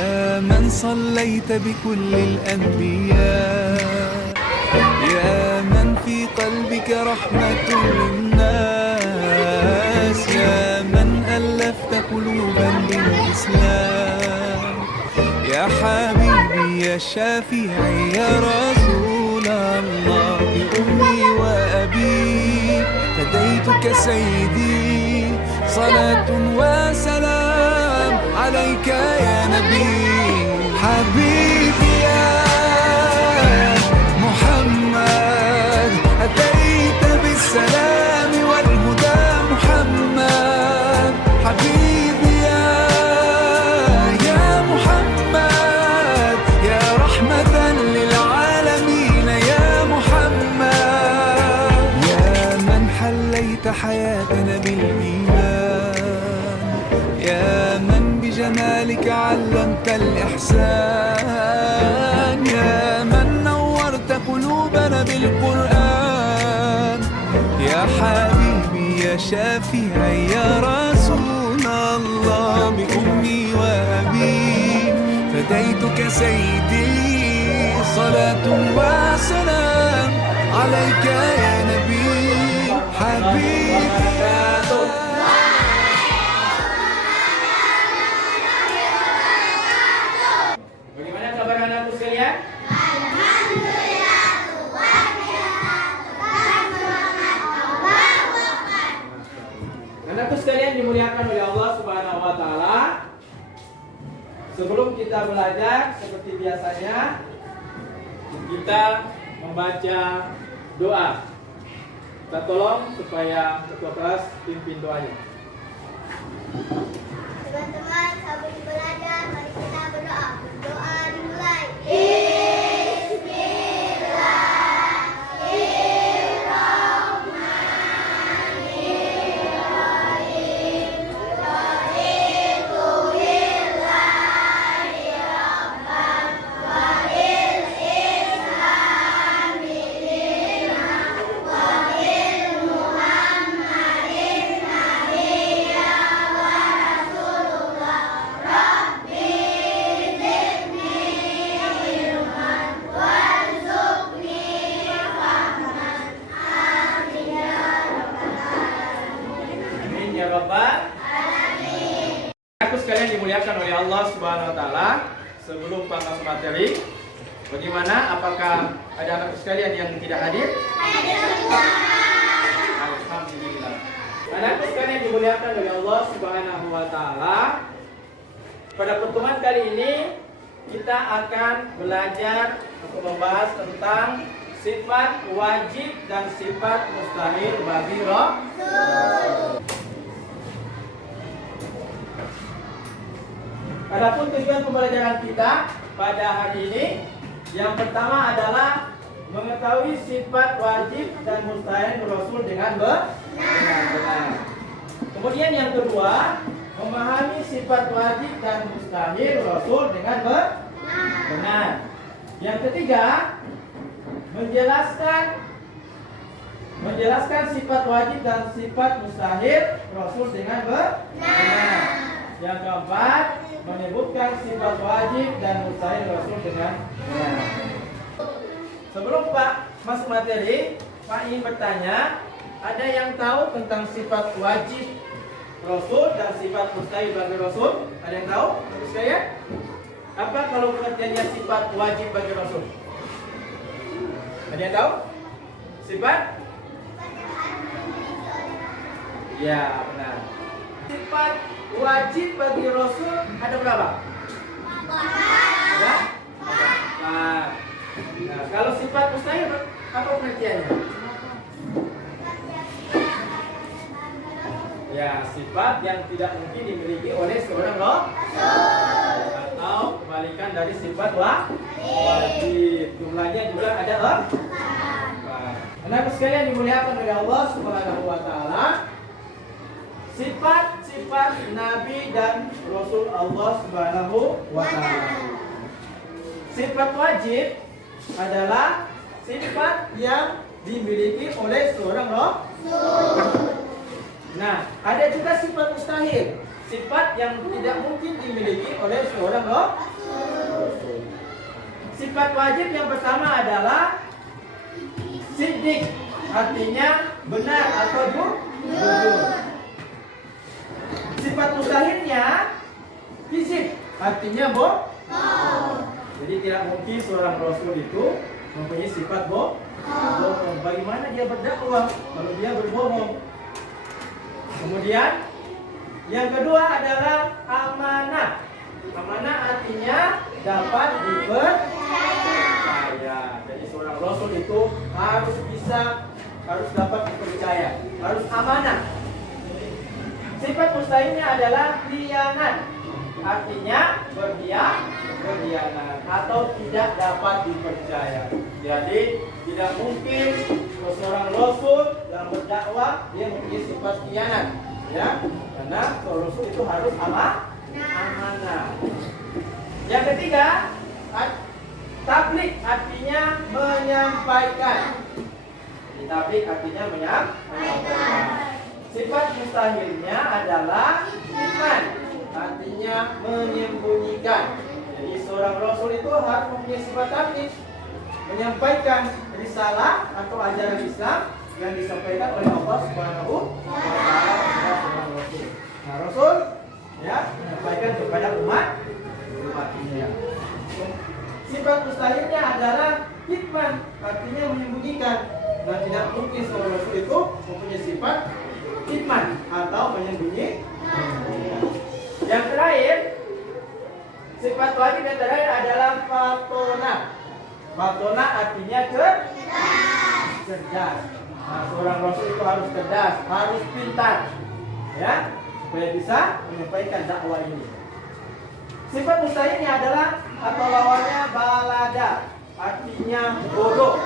يا من صليت بكل الأنبياء، يا من في قلبك رحمة للناس، يا من ألفت قلوبا بالإسلام، يا حبيبي يا شافعي يا رسول الله، بأمي وأبي فديتك سيدي، صلاة وسلام عليك يا نبي. حبيبي يا محمد أتيت بالسلام والهدى محمد، حبيبي يا محمد يا رحمة للعالمين يا محمد، يا من حليت حياتنا بالإيمان، يا من بجمالك علمت الإحسان، يا من نورت قلوبنا بالقرآن، يا حبيبي يا شافعي يا رسول الله، بأمي وأبي فديتك سيدي، صلاة وسلام عليك يا نبي. حبيبي Bagaimana kabar anakku sekalian? Anakku sekalian dimuliakan oleh Allah Subhanahu wa taala. Sebelum kita belajar seperti biasanya kita membaca doa. Kita tolong supaya ketua kelas pimpin doanya. Teman-teman, sebelum belajar, mari kita berdoa. Doa dimulai. Amin ya rabbal alamin. Aku sekalian dimuliakan oleh Allah Subhanahu wa taala. Sebelum masuk materi, bagaimana? Apakah ada anak sekalian yang tidak hadir? Alhamdulillah. Anakku sekalian dimuliakan oleh Allah Subhanahu wa taala. Pada pertemuan kali ini kita akan belajar untuk membahas tentang sifat wajib dan sifat mustahil bagi Rasul. Adapun tujuan pembelajaran kita pada hari ini, yang pertama adalah mengetahui sifat wajib dan mustahil Rasul dengan benar. Kemudian yang kedua, memahami sifat wajib dan mustahil Rasul dengan benar. Yang ketiga, menjelaskan sifat wajib dan sifat mustahil Rasul dengan benar. Yang keempat, menyebutkan sifat wajib dan mustahil Rasul dengan benar. Sebelum Pak masuk materi, Pak ingin bertanya, ada yang tahu tentang sifat wajib Rasul dan sifat mustahil bagi Rasul? Ada yang tahu? Sekalian? Apa kalau pengertiannya sifat wajib bagi Rasul? Ada yang tahu? Sifat? Ya, benar. Sifat wajib bagi Rasul ada berapa? Ada? Empat. Nah, kalau sifat mustahil apa pengertiannya? Ya, sifat yang tidak mungkin dimiliki oleh seorang Rasul, atau kebalikan dari sifat wajib. Jumlahnya juga ada empat. Anak sekalian dimuliakan oleh Allah Subhanahu wa taala. Sifat-sifat Nabi dan Rasul Allah Subhanahu wa taala. Sifat wajib adalah sifat yang dimiliki oleh seorang Rasul. Nah, ada juga sifat mustahil. sifat yang tidak mungkin dimiliki oleh seorang rasul. Sifat wajib yang pertama adalah siddiq, artinya benar atau jujur. Sifat mustahilnya kizib, artinya bohong. Jadi tidak mungkin seorang rasul itu mempunyai sifat bohong. Bagaimana dia berdakwah kalau dia berbohong? Kemudian yang kedua adalah amanah. Amanah artinya dapat dipercaya. Jadi seorang rasul itu harus dapat dipercaya, harus amanah. Sifat mustahilnya adalah khianat, artinya berkhianat atau tidak dapat dipercaya. Jadi tidak mungkin seorang rasul dalam berdakwah dia mempunyai sifat khianat, ya, karena seorang rasul itu harus amanah. Yang ketiga, tabligh artinya menyampaikan. Tabligh artinya menyampaikan. Sifat mustahilnya adalah kitman, artinya menyembunyikan. Jadi seorang rasul itu harus mempunyai sifat tabligh, menyampaikan risalah atau ajaran Islam yang disampaikan oleh Allah Subhanahu wa taala kepada seorang rasul. Nah, rasul ya menyampaikan kepada umatnya. Sifat mustahilnya adalah kitman, artinya menyembunyikan. Dan tidak mungkin seorang rasul itu mempunyai sifat kitman atau menyembunyikan. Yang terakhir, sifat wajib yang terakhir adalah fatona. Fatona artinya cerdas. Nah, seorang rasul itu harus cerdas, harus pintar, ya, supaya bisa menyampaikan dakwah ini. Sifat mustahilnya adalah atau lawannya balada, artinya bodoh.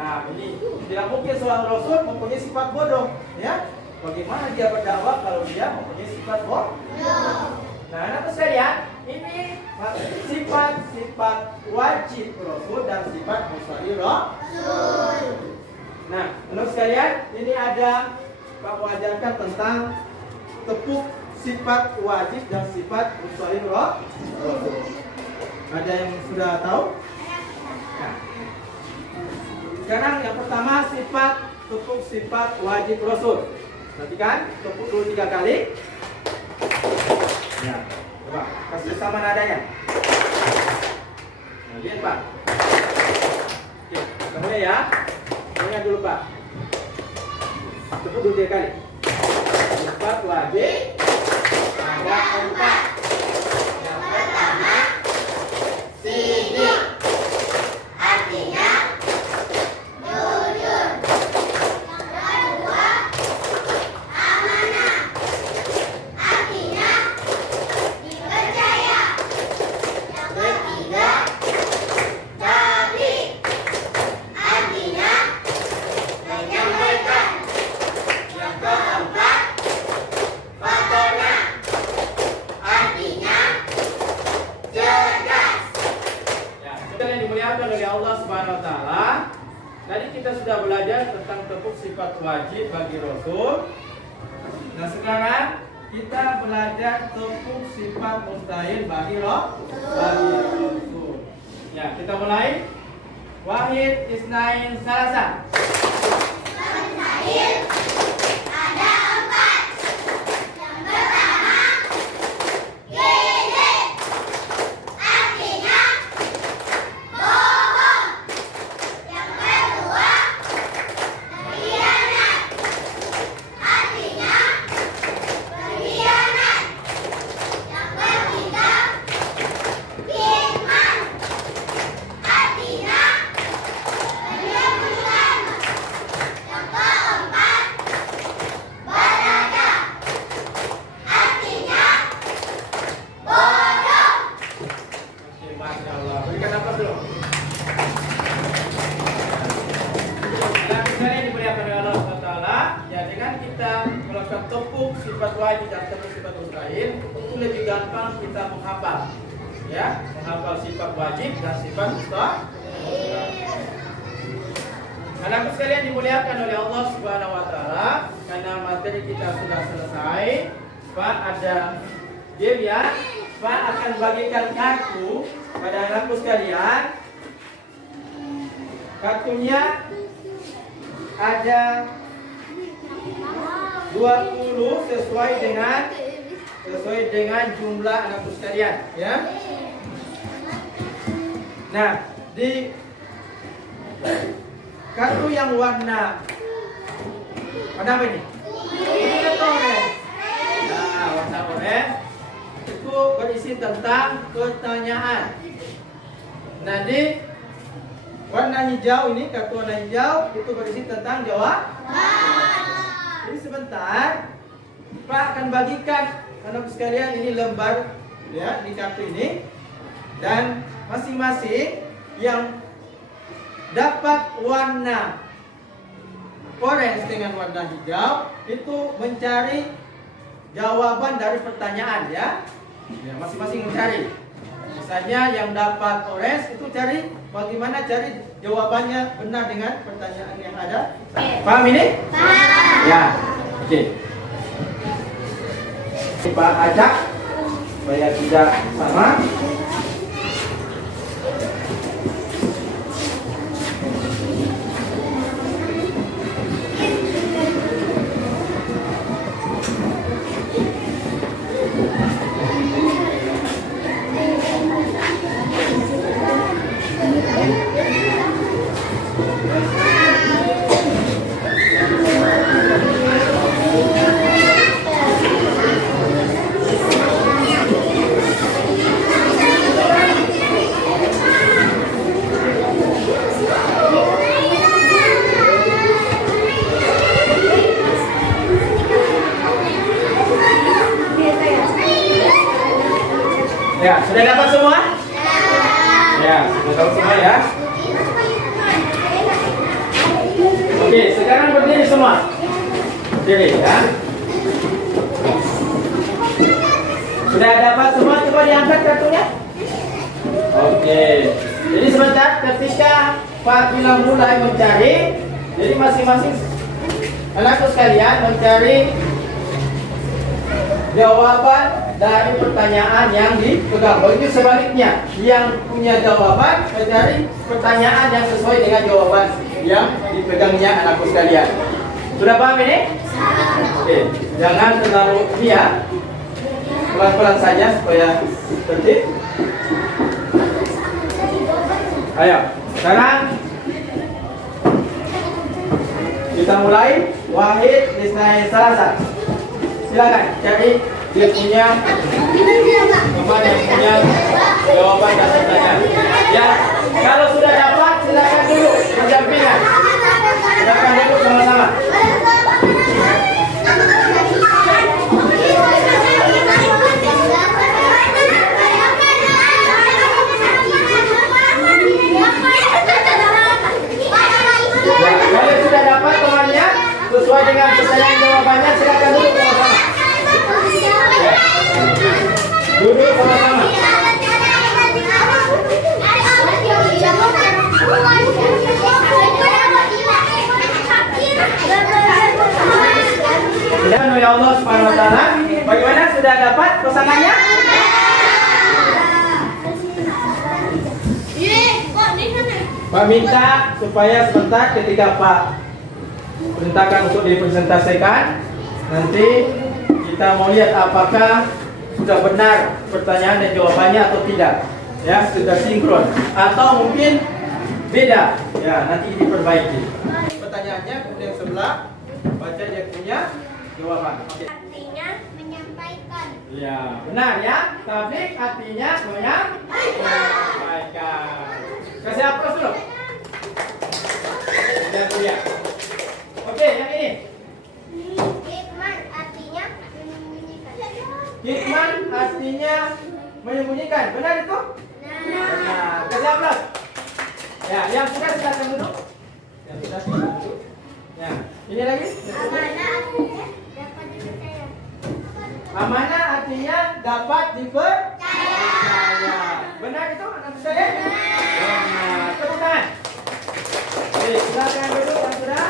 Nah, ini tidak mungkin seorang rasul mempunyai sifat bodoh, ya. Bagaimana dia berdakwah kalau dia mempunyai sifat bodoh? Nah, anak sekalian, ini sifat-sifat wajib rasul dan sifat mustahil rasul. Nah, anak sekalian, ini ada Pak mengajarkan tentang tepuk sifat wajib dan sifat mustahil rasul. Ada yang sudah tahu? Nah, sekarang yang pertama tepuk sifat wajib rasul. Perhatikan, tepuk dulu 3 kali. Ya, coba kasih sama nadanya. Nah, lihat Pak. Oke, semuanya ya. Semuanya dulu Pak. Tepuk dulu 3 kali. Sifat wajib ada 4. Yang pertama, siddiq, artinya jujur. Yang kedua, amanah, artinya dipercaya. Yang ketiga, tabligh, artinya menyampaikan. Yang keempat, fatona, artinya cerdas. Ya, kita yang dimuliakan oleh Allah Subhanahu wa taala. Tadi kita sudah belajar tentang tepuk sifat wajib bagi rasul. Nah, sekarang kita belajar tepuk sifat mustahil bagi rasul. Ya, kita mulai. Wahid, isnain, salasa. Mustahil ada 4. Yang pertama, gede, artinya bohong. Yang kedua, khianat, artinya berkhianat. Yang ketiga, kitman, artinya menyembunyikan. Yang keempat, balada, artinya bodoh. Oke, Masya Allah. Berikan nafas dulu. Dan misalnya dimuliakan oleh Allah SWT, ya dengan kita melakukan tepuk sifat wajib dan tepuk sifat mustahil, itu lebih gampang kita menghafal, ya, menghafal sifat wajib dan sifat mustahil. Anak sekalian dimuliakan oleh Allah Subhanahu wa taala, karena materi kita sudah selesai, Pak ada Game ya. Pak akan bagikan kartu pada anakku sekalian. Kartunya ada 20 sesuai dengan jumlah anakku sekalian, ya. Nah, di kartu yang warna apa ini? Warna orange. Nah, warna orange itu berisi tentang pertanyaan. Nah, di warna hijau ini, kartu warna hijau itu berisi tentang jawaban. Jadi sebentar Pak akan bagikan anak sekalian ini lembar ya di kartu ini, dan masing-masing yang dapat warna orange dengan warna hijau itu mencari jawaban dari pertanyaan ya. Ya, masing-masing mencari. Misalnya yang dapat orange itu cari bagaimana cari jawabannya benar dengan pertanyaan yang ada. Paham ini? Paham. Ya. Oke. Pak ajak supaya tidak sama. Ya, sudah dapat semua? Ya, sudah dapat semua ya. Oke, sekarang berdiri semua. Berdiri ya. Sudah dapat semua, coba diangkat kartunya. Oke. Jadi sebentar ketika Pak bilang mulai mencari, jadi masing-masing anakku sekalian mencari jawaban dari pertanyaan yang dipegang. Begitu sebaliknya, yang punya jawaban mencari pertanyaan yang sesuai dengan jawaban yang dipegangnya anakku sekalian. Sudah paham ini? Oke, jangan terlalu ini ya. Pelan-pelan saja supaya tertib. Ayo, sekarang kita mulai. Wahid, Lisnain, Salasa. Silakan cari dia punya teman yang punya jawaban dan pertanyaan. Ya, kalau sudah dapat silakan duduk berdampingan. Silakan duduk sama-sama. Ya, kalau sudah dapat temannya sesuai dengan pertanyaan jawabannya, silakan duduk sama-sama. Duduk sama-sama. Dan ya Allah Subhanahu wa taala, bagaimana sudah dapat pasangannya? Pak minta supaya sebentar ketika Pak perintahkan untuk dipresentasikan, nanti kita mau lihat apakah sudah benar pertanyaan dan jawabannya atau tidak. Ya, sudah sinkron atau mungkin beda. Ya, nanti diperbaiki. Pertanyaannya kemudian sebelah baca dia punya jawaban. Oke. Artinya menyampaikan. Ya, benar ya. Tablik artinya menyampaikan. Kasih aplaus dulu. Dan kuliah. Oke, yang ini. Hikman artinya menyembunyikan. Hikman artinya menyembunyikan. Benar itu? Benar. Kasih aplaus. Ya, yang sudah silakan duduk. Yang sudah silakan duduk. Ya, ini lagi. Amanah artinya dapat dipercaya. Amanah artinya dapat dipercaya. Benar itu anak saya? Benar. Tepuk tangan. Oke, silakan duduk yang sudah.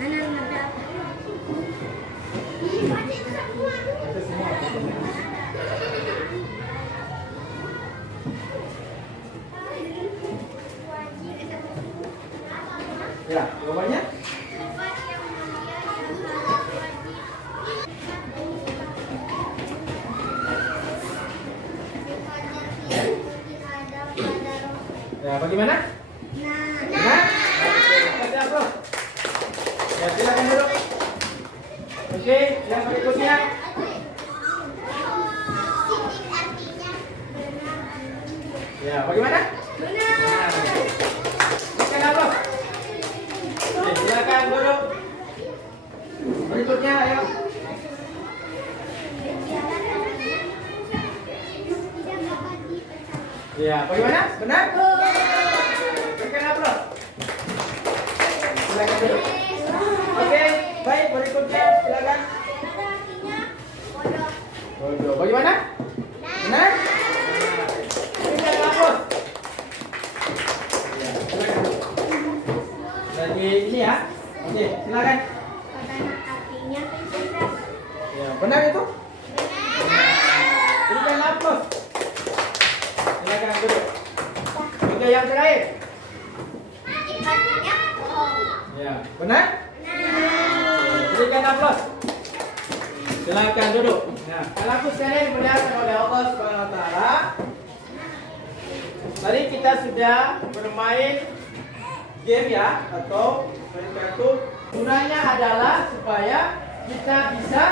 Anak Ya, bagaimana? Benar? Kasih aplaus. Ya, silakan duduk. Oke, yang berikutnya. Ya, bagaimana? Benar. Berikan aplaus. Oke, silakan duduk. Berikutnya, ayo. Ya, bagaimana? Benar? Berikan aplaus. Silakan duduk. Oke, baik, berikutnya silakan. Bodoh. Bagaimana? Benar? Berikan aplaus. Ya, silakan. Lagi ini ya. Oke, silakan. Ya, benar itu? Berikan aplaus. Silakan duduk. Oke, yang terakhir. Ya, benar? Berikan aplaus. Silakan duduk. Nah, anakku sekalian dimuliakan oleh Allah Subhanahu wa taala. Tadi kita sudah bermain game ya, atau kartu. Gunanya adalah supaya kita bisa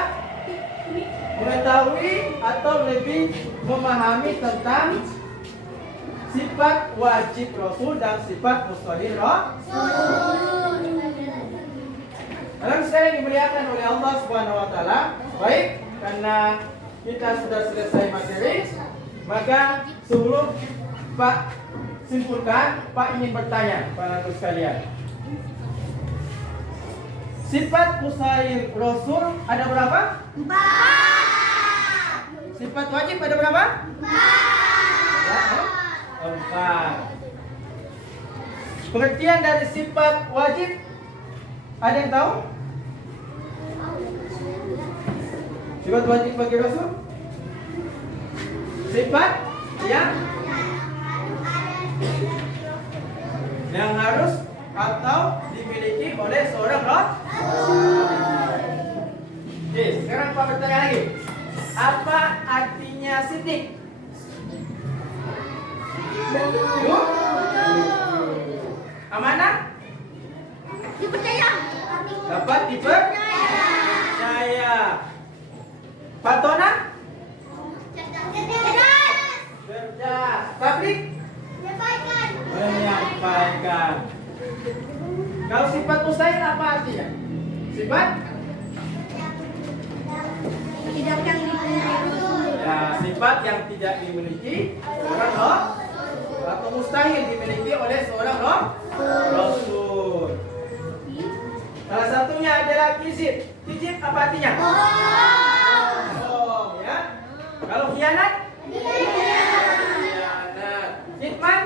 mengetahui atau lebih memahami tentang sifat wajib Rasul dan sifat mustahil Rasul. Anak sekalian dimuliakan oleh Allah Subhanahu wa taala. Baik, karena kita sudah selesai materi, maka sebelum Pak simpulkan, Pak ingin bertanya kepada anak sekalian. Sifat mustahil Rasul ada berapa? 4. Sifat wajib ada berapa? 4. Pengertian dari sifat wajib ada yang tahu? Sifat wajib bagi Rasul? Sifat yang harus atau dimiliki oleh seorang Rasul. Oke, sekarang Pak bertanya lagi. Apa artinya siddiq? Amanah? Dipercaya. Dapat dipercaya. Patona? Cerdas. Tablik? Menyampaikan. Kalau sifat mustahil apa artinya? Sifat? Ya, sifat yang tidak dimiliki orang atau mustahil dimiliki oleh seorang Rasul. Salah satunya adalah kizib. Kizib apa artinya? Bohong, ya. Kalau khianat? Khianat. Kitman?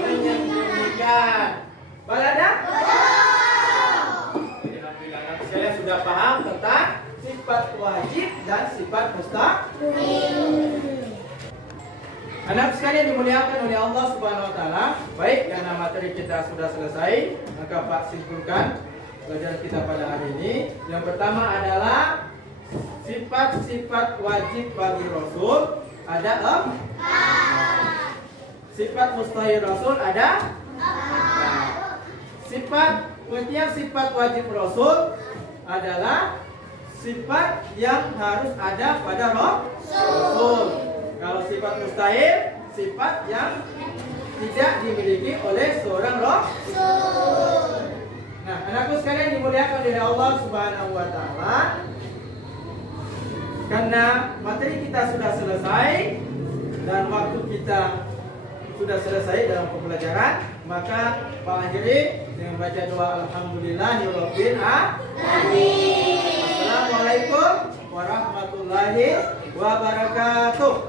Menyembunyikan. Balada? Alhamdulillah, saya sudah paham tentang sifat wajib dan sifat mustahil. Anak sekalian dimuliakan oleh Allah Subhanahu wa taala. Baik, karena materi kita sudah selesai, maka Pak simpulkan pelajaran kita pada hari ini. Yang pertama adalah sifat-sifat wajib bagi Rasul ada 4. Sifat mustahil Rasul ada 4. Pengertian sifat wajib Rasul adalah sifat yang harus ada pada Rasul. Kalau sifat mustahil, sifat yang tidak dimiliki oleh seorang Rasul. Nah, anakku sekalian dimuliakan oleh Allah Subhanahu wa taala. Karena materi kita sudah selesai dan waktu kita sudah selesai dalam pembelajaran, maka Pak akhiri dengan baca doa alhamdulillahirabbil alamin. Assalamualaikum warahmatullahi wabarakatuh.